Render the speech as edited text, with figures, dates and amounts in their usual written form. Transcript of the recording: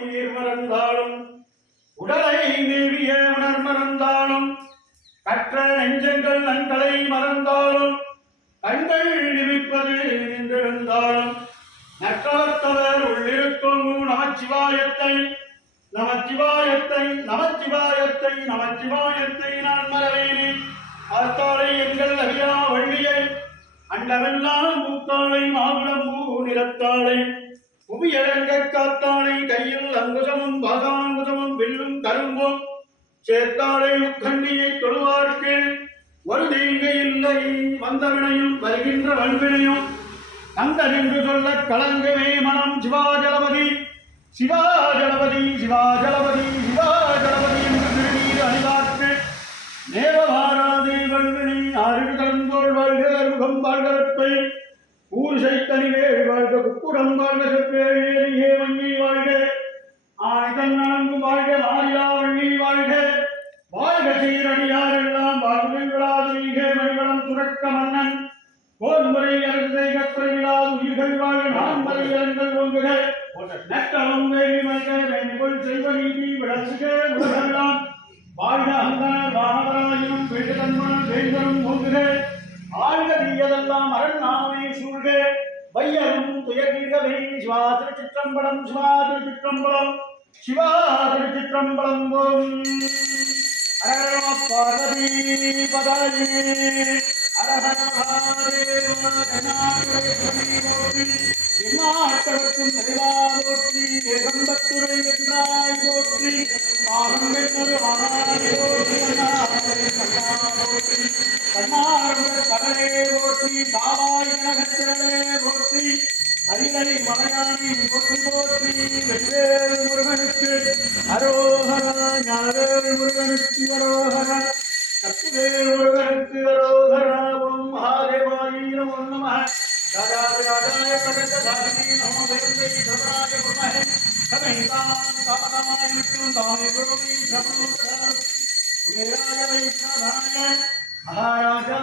உயிர் மறந்தாலும் உடலை மேவிய உணர் மறந்தாலும் கற்ற நெஞ்சங்கள் நன்களை மறந்தாலும் கண்கள் நிமிப்பது நின்றிருந்தாலும் நற்றவத்தவர் உள்ளிருக்கும் நமச்சிவாயத்தை நமச்சிவாயத்தை நமச்சிவாயத்தை நமச்சிவாயத்தை நான் மறவேனே. ஆத்தாளை எங்கள் அறியா வள்ளியை அண்டமெல்லாம் பூத்தாளை மாகுளம்பூ நிறத்தாளை புவியடங்க காத்தாளை கையில் அங்குசமும் பாதாங்குசமும் வில்லும் கரும்பும் சேர்த்தாளை உக்கண்டியை தொழுவார்க்கு ஒரு தீங்கு இல்லை. வந்தவினையும் வருகின்ற வல்வினையும் கந்தனென்று சொல்ல கலங்கவே மனம். சிவாஜலபதி சிவாஜலபதி சிவாஜலபதி சிவாஜலபதி என்று திருநீர் அணிவார்க்கு நேரவாராதே வல்வினை ஆறு கலந்தோள் வாழ்க அருகம் வாழ்கை ஊர்சை தனிவேள் வாழ்க குப்புறம் வாழ்க செப்பேழியே வங்கி வாழ்க ஆயுதம் நலங்கும் வாழ்க மாறியா வள்ளி வாழ்க வாழ்க சீரடியாரெல்லாம் வாழ்விழாதீக மணிவளம் சுரக்க மன்னன் கோன்முறை அரசை கற்றையிலாது உயிர்கள் வாழ்க நான்மறை அரங்கள் ஒங்குக நெட்டளம் வேலி மல்க வேண்டுகொள் செல்வ நீதி விளங்குக உலகெல்லாம் வாழ்க அந்தனர் வானவராயினும் வீட்டு தன்மனம் வேந்தரும் ஒங்குக ஆழ்க தீயதெல்லாம் அரண் நாமே சூழ்க வையரும் துயர்கவை. சிவா திருச்சிற்றம்பலம் சிவா திருச்சிற்றம்பலம் சிவா திருச்சிற்றம்பலம். ஓம் ஹர பார்வதி பதாயே ஹர எந்நாட்டவர்க்கும் நிறைவா போற்றி ஏகம்பத்துரை என்றாய் போற்றி ஆரம் வெண்ணொரு ஆனாய் போற்றி போற்றி கண்ணாரங்க கடலே போற்றி தாவாய் நகத்திரலே போற்றி ஹரிஹரி மலையாணி போற்றி போற்றி வெவ்வேறு முருகனுக்கு அரோகரா ஞானவேல் முருகனுக்கு அரோகரா சக்திவேல் முருகனுக்கு அரோகரா. ஓம் மகாதேவாய நமோ நமः. ராஜாய பதகதாகினி நமோ தேவதை சதாய குருமஹே சமேதாம் தாமதமாய விஷ்ணு தாமே குருவி சமோதர உதயாய வைஷ்ணவாய மகாராஜா